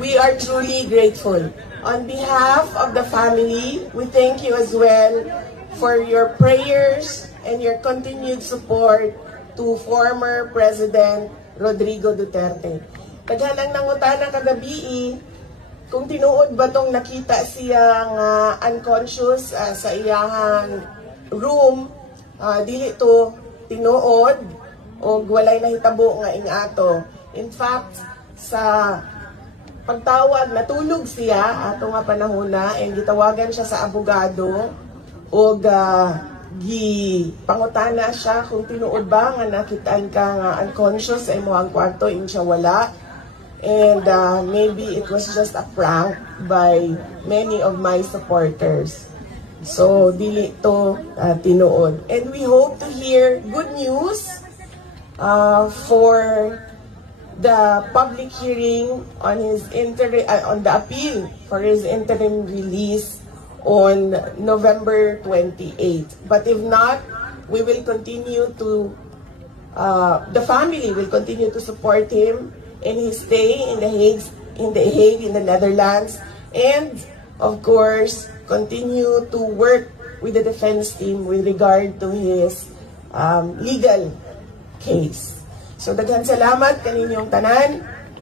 we are truly grateful. On behalf of the family, we thank you as well for your prayers and your continued support to former President Rodrigo Duterte. Taghanang nangutana kagabi, kung tinuod ba tong nakita siyang unconscious sa iyahang room, dili to tinuod o walay nahitabo nga ingato. In fact, sa pagtawag, natulog siya ato nga panahona and gitawagan siya sa abogado o pangutana siya kung tinuod ba nga nakitaan ka nga unconscious sa imong kwarto, siya wala. And maybe it was just a prank by many of my supporters. So, dili to tinuod. And we hope to hear good news for the public hearing on his on the appeal for his interim release on November 28. But if not, we will continue to, the family will continue to support him in his stay in The Hague, in the Netherlands, and of course, continue to work with the defense team with regard to his legal case. So, daghan salamat kaninyong tanan.